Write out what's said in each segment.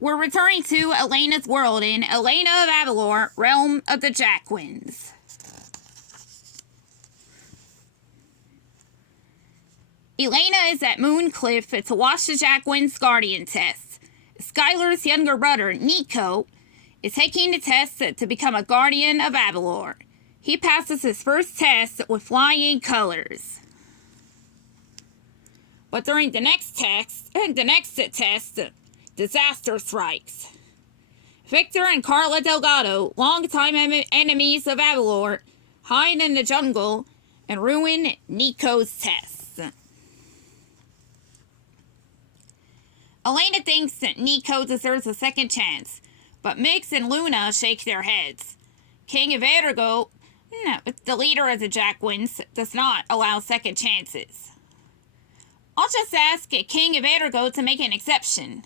We're returning to Elena's world in Elena of Avalor, realm of the Jaquins. Elena is at Moon Cliff to watch the Jaquins guardian test. Skylar's younger brother, Nico, is taking the test to become a guardian of Avalor. He passes his first test with flying colors. But during the next test, disaster strikes. Victor and Carla Delgado, longtime enemies of Avalor, hide in the jungle and ruin Nico's tests. Elena thinks that Nico deserves a second chance, but Mix and Luna shake their heads. King Vertigo, the leader of the Jaquins, does not allow second chances. I'll just ask King Vertigo to make an exception.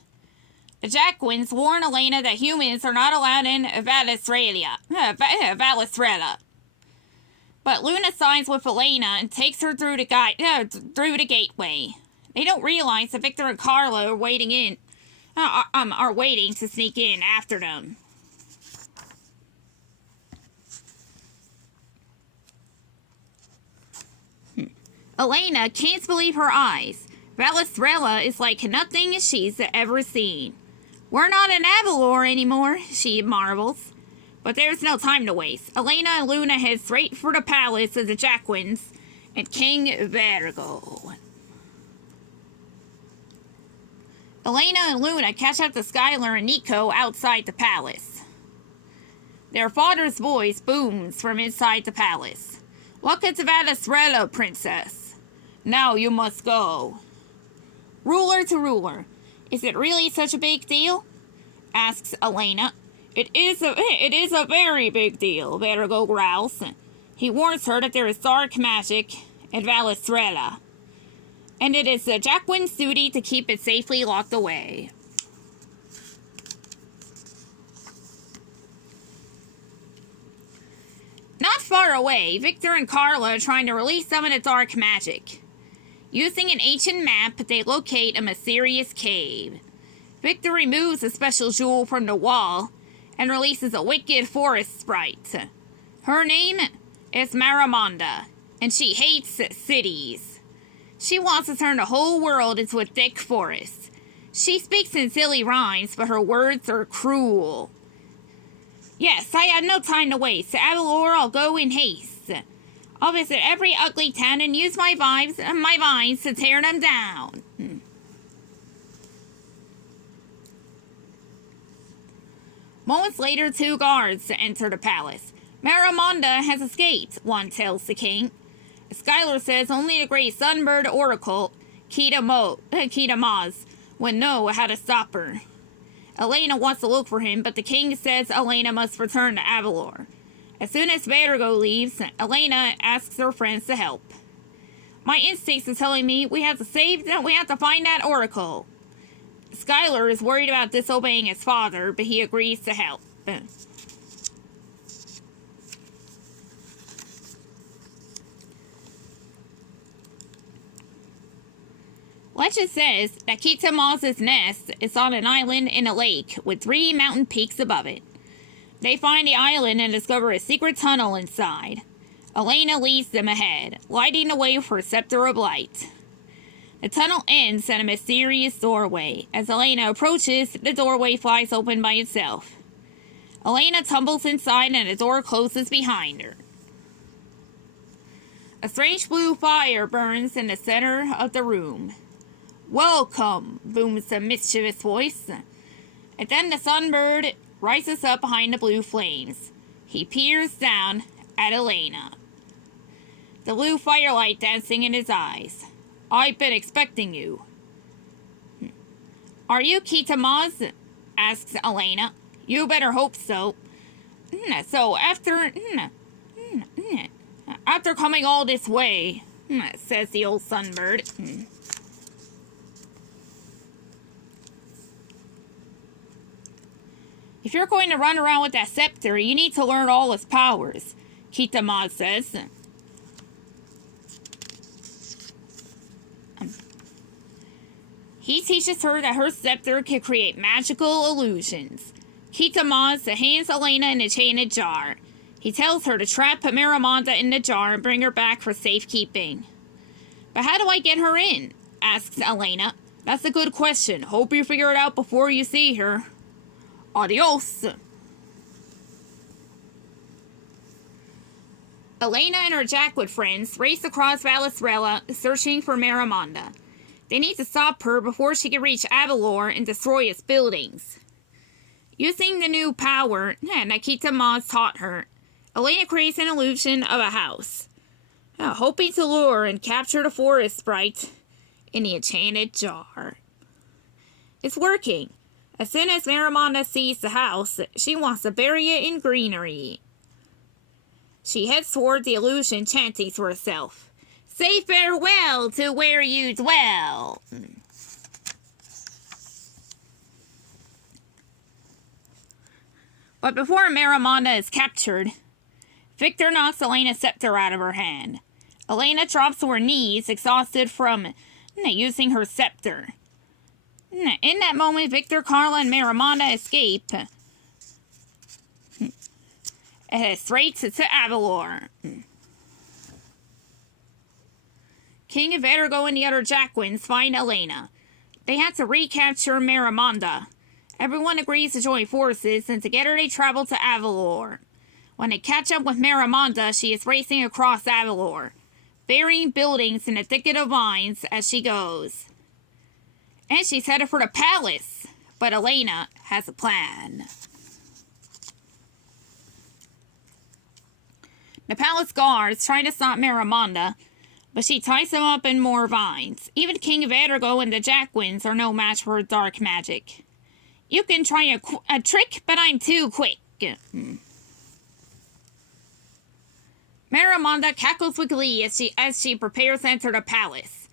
The Jaquins warn Elena that humans are not allowed in Valisrella. But Luna signs with Elena and takes her through the gateway. They don't realize that Victor and Carla are waiting to sneak in after them. Elena can't believe her eyes. Valisrella is like nothing she's ever seen. We're not in Avalor anymore, she marvels. But there's no time to waste. Elena and Luna head straight for the palace of the Jaquins and King Vertigo. Elena and Luna catch up to Skylar and Nico outside the palace. Their father's voice booms from inside the palace. Welcome to Valisrella, princess. Now you must go. Ruler to ruler, is it really such a big deal? Asks Elena. It is a very big deal, Vertigo growls. He warns her that there is dark magic in Valisrella, and it is the Jaquin's duty to keep it safely locked away. Not far away, Victor and Carla are trying to release some of the dark magic. Using an ancient map, they locate a mysterious cave. Victor removes a special jewel from the wall and releases a wicked forest sprite. Her name is Maramonda, and she hates cities. She wants to turn the whole world into a thick forest. She speaks in silly rhymes, but her words are cruel. Yes, I have no time to waste. To Avalor, I'll go in haste. I'll visit every ugly town and use my vines to tear them down. Moments later, 2 guards enter the palace. Maramonda has escaped, one tells the king. Skylar says only the great Sunbird Oracle, Kita Maz, would know how to stop her. Elena wants to look for him, but the king says Elena must return to Avalor. As soon as Vertigo leaves, Elena asks her friends to help. My instincts are telling me we have to find that oracle. Skylar is worried about disobeying his father, but he agrees to help. Legend says that Kitamaz's nest is on an island in a lake with 3 mountain peaks above it. They find the island and discover a secret tunnel inside. Elena leads them ahead, lighting the way for a scepter of light. The tunnel ends at a mysterious doorway. As Elena approaches, the doorway flies open by itself. Elena tumbles inside and the door closes behind her. A strange blue fire burns in the center of the room. Welcome, booms a mischievous voice. And then the Sunbird rises up behind the blue flames. He peers down at Elena, the blue firelight dancing in his eyes. I've been expecting you. Are you Kitamaz? Asks Elena. You better hope so. So after coming all this way, says the old Sunbird. If you're going to run around with that scepter, you need to learn all its powers, Kitamaz says. He's teaches her that her scepter can create magical illusions. Kitamaz hands Elena an enchanted jar. He tells her to trap Miramonda in the jar and bring her back for safekeeping. But how do I get her in? Asks Elena. That's a good question. Hope you figure it out before you see her. Adios. Elena and her jaquin friends race across Valisrella searching for Miramonda. They need to stop her before she can reach Avalor and destroy its buildings. Using the new power Nikita Moz taught her, Elena creates an illusion of a house, hoping to lure and capture the forest sprite in the enchanted jar. It's working. As soon as Miramonda sees the house, she wants to bury it in greenery. She heads toward the illusion, chanting to herself, "Say farewell to where you dwell." But before Miramonda is captured, Victor knocks Elena's scepter out of her hand. Elena drops to her knees, exhausted from using her scepter. In that moment, Victor, Carla, and Miramonda escape and head straight to Avalor. King of Ergo and the other jaquins find Elena. They have to recapture Miramonda. Everyone agrees to join forces, and together they travel to Avalor. When they catch up with Miramonda, she is racing across Avalor, burying buildings in a thicket of vines as she goes. And she's headed for the palace, but Elena has a plan. The palace guards try to stop Miramonda, but she ties them up in more vines. Even King of Ergo and the jaquins are no match for her dark magic. You can try a trick, but I'm too quick. Miramonda cackles with glee as she prepares to enter the palace,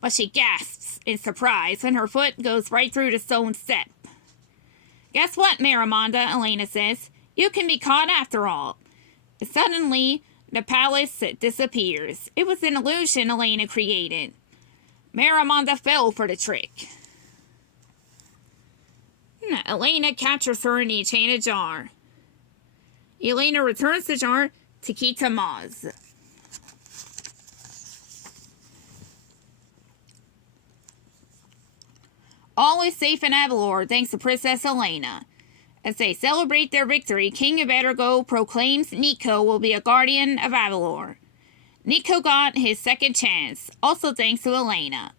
but she gasps in surprise when her foot goes right through the stone step. Guess what, Miramonda, Elena says. You can be caught after all. Suddenly, the palace disappears. It was an illusion Elena created. Miramonda fell for the trick. Elena captures her in the enchanted jar. Elena returns the jar to Kitamaz. All is safe in Avalor thanks to Princess Elena. As they celebrate their victory, King of Ergo proclaims Nico will be a guardian of Avalor. Nico got his second chance, also thanks to Elena.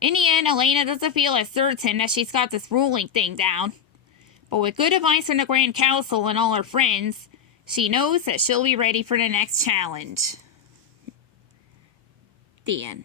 In the end, Elena doesn't feel as certain that she's got this ruling thing down. But with good advice from the Grand Council and all her friends, she knows that she'll be ready for the next challenge. The end.